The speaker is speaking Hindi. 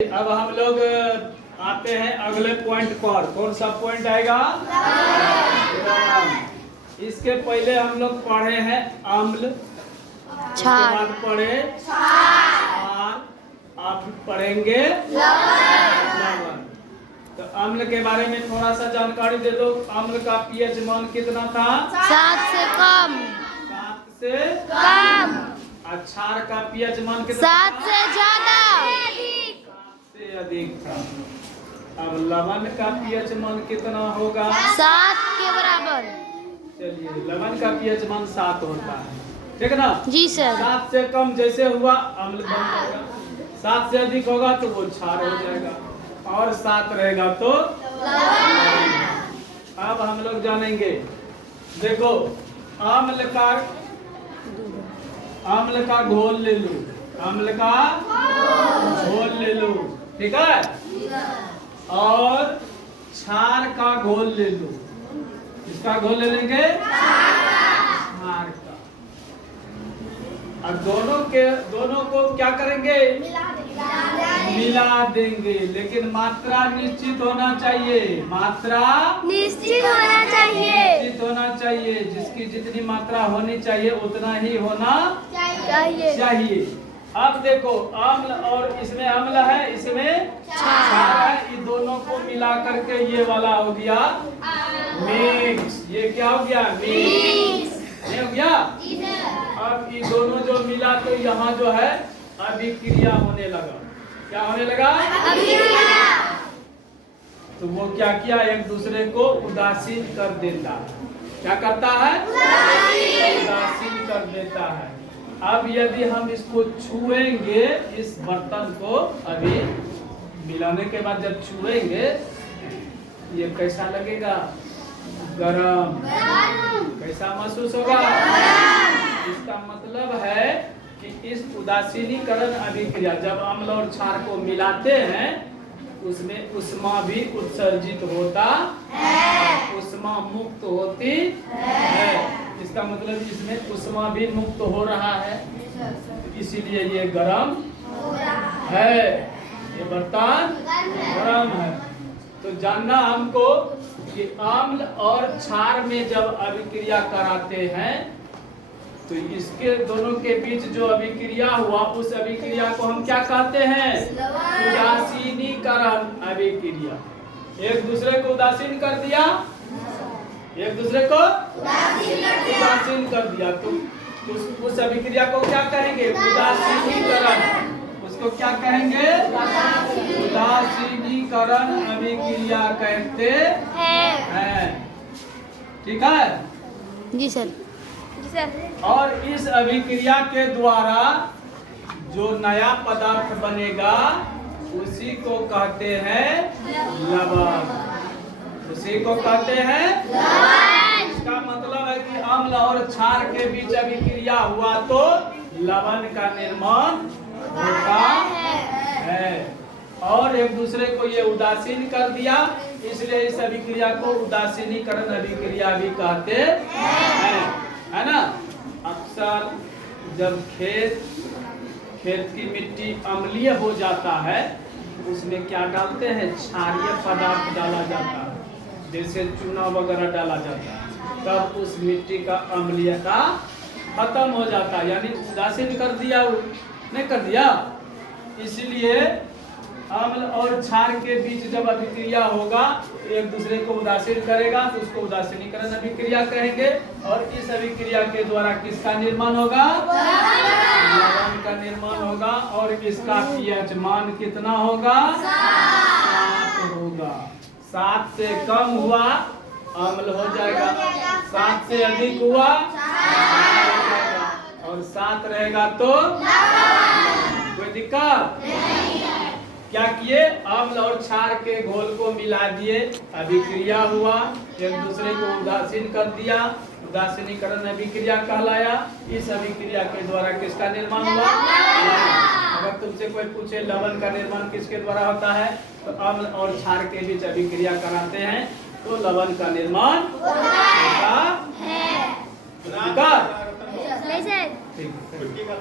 अब हम लोग आते हैं अगले पॉइंट पर। कौन सा पॉइंट आएगा? इसके पहले हम लोग पढ़े हैं अम्ल, उसके बाद पढ़े क्षार, आप पढ़ेंगे लवण। तो अम्ल के बारे में थोड़ा सा जानकारी दे दो। अम्ल का पीएच मान कितना था? 7 से कम। 7 से कम। और क्षार का पीएच मान कितना? 7 से ज्यादा। से अधिक था। अब लवण का पीएच मान कितना होगा? 7 के बराबर। चलिए, लवण का पीएच मान 7 होता है, ठीक ना? जी सर। 7 से कम जैसे हुआ अम्ल बन जाएगा, 7 से अधिक होगा तो वो क्षार हो जाएगा, और 7 रहेगा तो लवण। अब हम लोग जानेंगे, देखो अम्ल का घोल ले लो, अम्ल का घोल ले लो, ठीक है? और क्षार का घोल ले लो। इसका घोल ले लेंगे, क्षार का। अब दोनों को क्या करेंगे? मिला देंगे। लेकिन मात्रा निश्चित होना चाहिए, मात्रा निश्चित होना चाहिए। निश्चित होना चाहिए। जिसकी जितनी मात्रा होनी चाहिए उतना ही होना चाहिए। अब देखो, अम्ल और इसमें अम्ल है, इसमें क्षार है, इन दोनों को मिला करके ये वाला हो गया मिक्स। ये क्या हो गया? मिक्स। ये हो गया। अब ये दोनों जो मिला तो यहाँ जो है अभिक्रिया होने लगा। क्या होने लगा? तो वो क्या किया? एक दूसरे को उदासीन कर देता है। क्या करता है? उदासीन कर देता है। अब यदि हम इसको छुएंगे, इस बर्तन को अभी मिलाने के बाद जब छुएंगे, ये कैसा लगेगा? गरम। कैसा महसूस होगा? इसका मतलब है कि इस उदासीनीकरण अभिक्रिया, जब अम्ल और क्षार को मिलाते हैं, उसमें उष्मा भी उत्सर्जित होता है, उष्मा मुक्त होती है। इसका मतलब इसमें उष्मा भी मुक्त हो रहा है, इसीलिए ये गर्म है, ये बर्तन गर्म है। तो जानना हमको कि अम्ल और क्षार में जब अभिक्रिया कराते हैं तो इसके दोनों के बीच जो अभिक्रिया हुआ, उस अभिक्रिया को हम क्या कहते हैं? उदासीनीकरण अभिक्रिया। एक दूसरे को उदासीन कर दिया, एक दूसरे को उदासीन कर दिया, तो उस अभिक्रिया को क्या कहेंगे? उदासीनीकरण। उसको क्या कहेंगे? उदासीनीकरण अभिक्रिया कहते हैं, ठीक है? जी सर। और इस अभिक्रिया के द्वारा जो नया पदार्थ बनेगा उसी को कहते हैं लवण। उसी को कहते हैं लवण। इसका मतलब है कि अम्ल और क्षार के बीच अभिक्रिया हुआ तो लवण का निर्माण होता है। और एक दूसरे को ये उदासीन कर दिया, इसलिए इस अभिक्रिया को उदासीनीकरण अभिक्रिया भी कहते हैं, है ना? अक्सर जब खेत की मिट्टी अम्लीय हो जाता है, उसमें क्या डालते हैं? क्षारीय पदार्थ डाला जाता है, जैसे चूना वगैरह डाला जाता है, तब उस मिट्टी का अम्लीयता खत्म हो जाता है, यानी उदासीन कर दिया, नहीं कर दिया। इसलिए अम्ल और क्षार के बीच जब अभिक्रिया होगा, एक दूसरे को उदासीन करेगा तो उसको उदासीनीकरण अभिक्रिया कहेंगे। और इस अभिक्रिया के द्वारा किसका निर्माण होगा? लवण का निर्माण होगा। और इसका पीएच मान कितना होगा? 7 होगा। 7 से कम हुआ अम्ल हो जाएगा, 7 से अधिक हुआ क्षार हो जाएगा, और 7 रहेगा तो कोई दिक्कत नहीं है। क्या किए? अम्ल और क्षार के घोल को मिला दिए, अभिक्रिया हुआ, एक दूसरे को उदासीन कर दिया, उदासीनीकरण अभिक्रिया कहलाया। इस अभिक्रिया के द्वारा किसका निर्माण हुआ? अगर तुमसे कोई पूछे लवण का निर्माण किसके द्वारा होता है, तो अम्ल और क्षार के बीच अभिक्रिया कराते हैं तो लवण का निर्माण होता है। ठीक है?